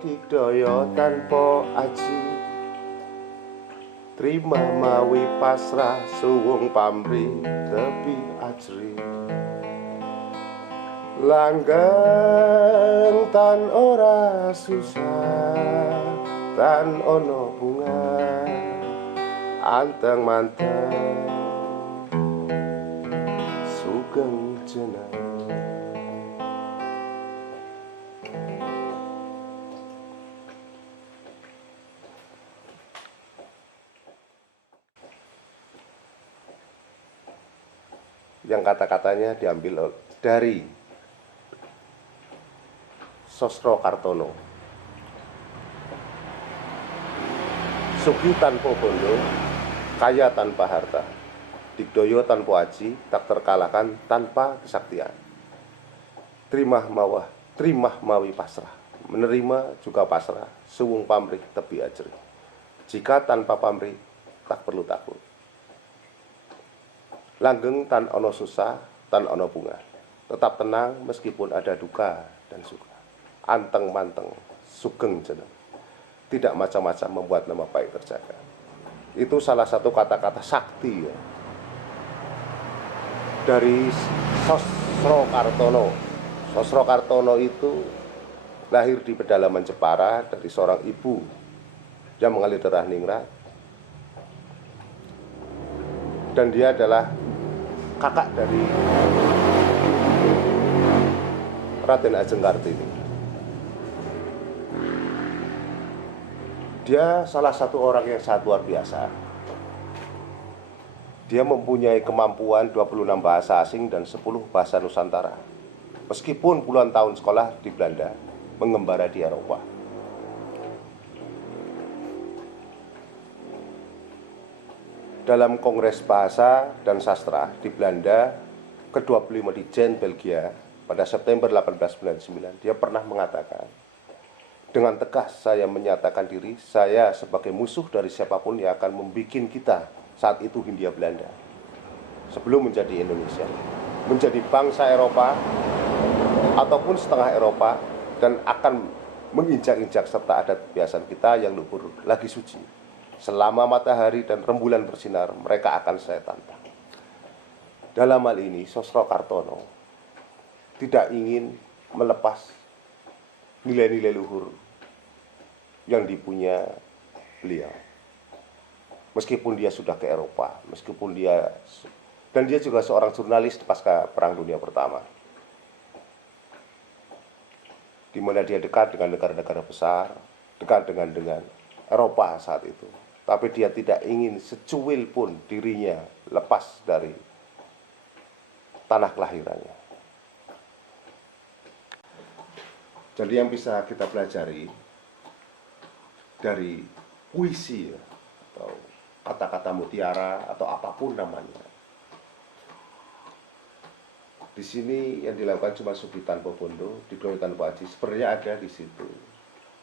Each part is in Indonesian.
digdaya tanpa aji, trima mawi pasrah suwung pamrih tepi ajri. Langgeng tan ora susah, tan ono bunga, anteng manteng sugeng jeneng. Yang kata-katanya diambil dari Sosro Kartono. Sugih tanpa bondo, kaya tanpa harta, digdaya tanpa aji, tak terkalahkan tanpa kesaktian. Trimah mawi pasrah, menerima juga pasrah, suwung pamrih tebi ajri. Jika tanpa pamrih, tak perlu takut. Langgeng tan ono susah, tan ono bunga, tetap tenang meskipun ada duka dan suka. Anteng manteng sugeng jeneng, tidak macam-macam membuat nama baik terjaga. Itu salah satu kata-kata sakti ya, dari Sosro Kartono. Sosro Kartono itu lahir di pedalaman Jepara dari seorang ibu yang mengalir darah ningrat, dan dia adalah kakak dari Raden Ajeng Kartini. Dia salah satu orang yang sangat luar biasa. Dia mempunyai kemampuan 26 bahasa asing dan 10 bahasa Nusantara. Meskipun puluhan tahun sekolah di Belanda, mengembara di Eropa. Dalam Kongres Bahasa dan Sastra di Belanda ke-25 di Gent, Belgia pada September 1899, dia pernah mengatakan, dengan tegas saya menyatakan diri saya sebagai musuh dari siapapun yang akan membuat kita, saat itu Hindia Belanda, sebelum menjadi Indonesia, menjadi bangsa Eropa ataupun setengah Eropa, dan akan menginjak-injak serta adat kebiasaan kita yang luhur lagi suci. Selama matahari dan rembulan bersinar, mereka akan saya tantang. Dalam hal ini, Sosro Kartono tidak ingin melepas nilai-nilai luhur yang dipunya beliau. Meskipun dia sudah ke Eropa, dan dia juga seorang jurnalis pasca Perang Dunia Pertama, di mana dia dekat dengan negara-negara besar, dekat dengan Eropa saat itu. Tapi dia tidak ingin secuil pun dirinya lepas dari tanah kelahirannya. Jadi yang bisa kita pelajari dari puisi ya, atau kata-kata mutiara atau apapun namanya, di sini yang dilakukan cuma sugih tanpa bondo, digdaya tanpa aji. Sebenarnya ada di situ,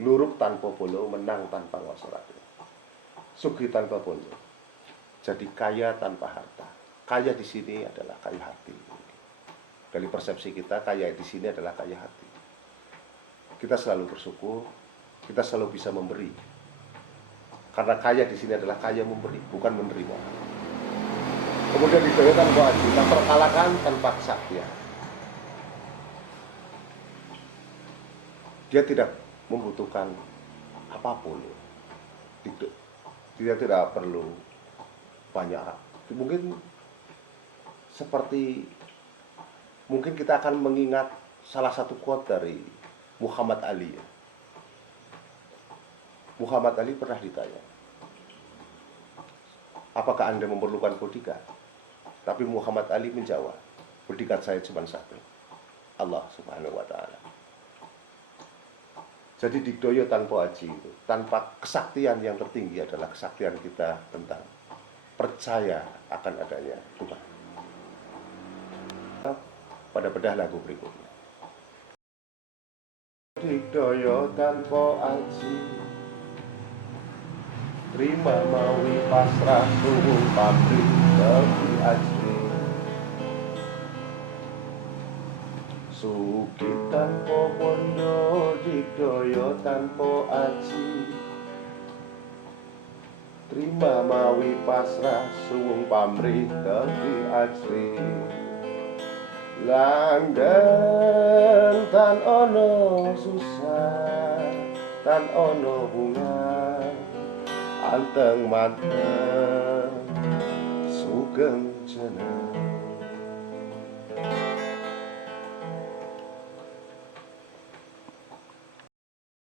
luruk tanpa bolo, menang tanpa nguasa rakyat. Sugih tanpa bondo, jadi kaya tanpa harta. Kaya di sini adalah kaya hati. Dari persepsi kita, kaya di sini adalah kaya hati. Kita selalu bersyukur, kita selalu bisa memberi. Karena kaya di sini adalah kaya memberi, bukan menerima. Kemudian digdaya tanpa aji, tak terkalahkan tanpa kesaktian. Dia tidak membutuhkan apapun. Dia tidak perlu banyak. Mungkin kita akan mengingat salah satu quote dari Muhammad Ali. Muhammad Ali pernah ditanya, apakah Anda memerlukan bodyguard? Tapi Muhammad Ali menjawab, bodyguard saya cuma satu, Allah Subhanahu wa Ta'ala. Jadi digdaya tanpa aji itu, tanpa kesaktian yang tertinggi adalah kesaktian kita tentang percaya akan adanya Tuhan. Pada bedah lagu berikutnya. Digdaya tanpa aji, trima mawi pasrah suwung pamrih tebi ajri. Sugi tanpa bondo, digdaya tanpa aji. Terima mawi pasrah, suwung pamrih dadi ajri. Langgeng tan ono susah, tan ono bunga, anteng manteng sugeng jeneng.